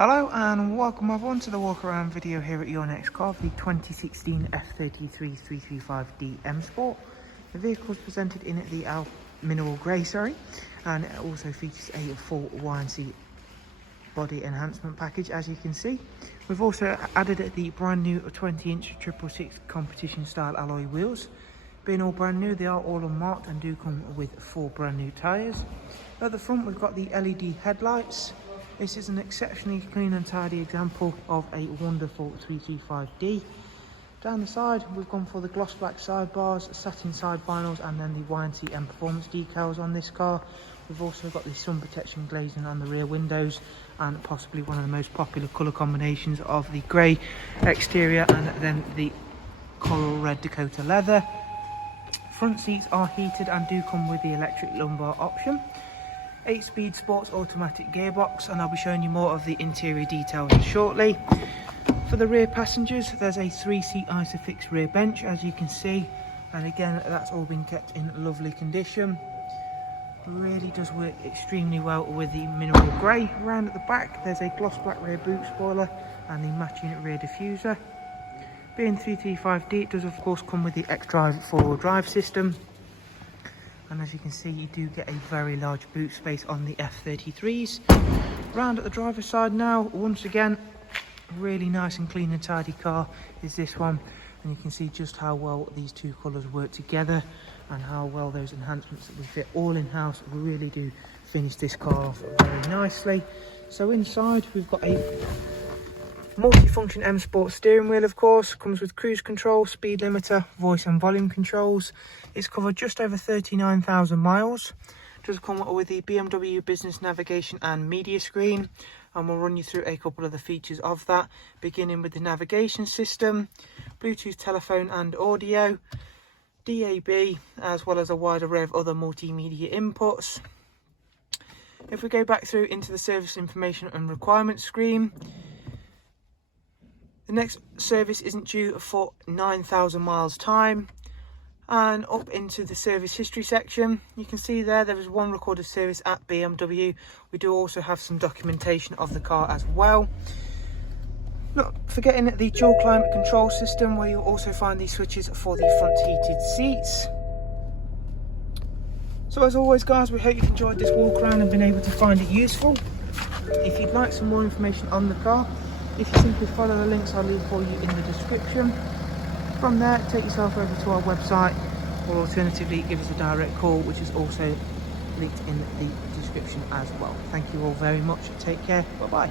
Hello and welcome everyone to the walk around video here at your next car, the 2016 F33 335D M Sport. The vehicle is presented in the mineral grey, and it also features a full YNC body enhancement package, as you can see. We've also added the brand new 20-inch 666 competition style alloy wheels. Being all brand new, they are all unmarked and do come with 4 brand new tyres. At the front we've got the LED headlights. This is an exceptionally clean and tidy example of a wonderful 335D. Down the side we've gone for the gloss black sidebars, satin side vinyls, and then the YNC Mperformance decals on this car. We've also got the sun protection glazing on the rear windows, and possibly one of the most popular colour combinations of the grey exterior and then the coral red Dakota leather. Front seats are heated and do come with the electric lumbar option. 8-speed sports automatic gearbox, and I'll be showing you more of the interior details shortly. For the rear passengers, there's a 3-seat Isofix rear bench, as you can see, and again that's all been kept in lovely condition. Really does work extremely well with the mineral grey. Around at the back there's a gloss black rear boot spoiler and the matching rear diffuser. Being 335D, it does of course come with the xDrive 4-wheel drive system. And as you can see, you do get a very large boot space on the F33s. Round at the driver's side now, once again, really nice and clean and tidy car is this one. And you can see just how well these two colours work together and how well those enhancements that we fit all in-house really do finish this car off very nicely. So inside we've got a multi-function M Sport steering wheel, of course. Comes with cruise control, speed limiter, voice and volume controls. It's covered just over 39,000 miles. Does come with the BMW business navigation and media screen, and we'll run you through a couple of the features of that, beginning with the navigation system, Bluetooth telephone and audio, DAB, as well as a wide array of other multimedia inputs. If we go back through into the service information and requirements screen, the next service isn't due for 9,000 miles time. And up into the service history section, you can see there is one recorded service at BMW. We do also have some documentation of the car as well. Not forgetting the dual climate control system, where you'll also find these switches for the front heated seats. So as always guys, we hope you've enjoyed this walk around and been able to find it useful. If you'd like some more information on the car, if you simply follow the links I'll leave for you in the description. From there, take yourself over to our website, or alternatively give us a direct call, which is also linked in the description as well. Thank you all very much. Take care. Bye bye.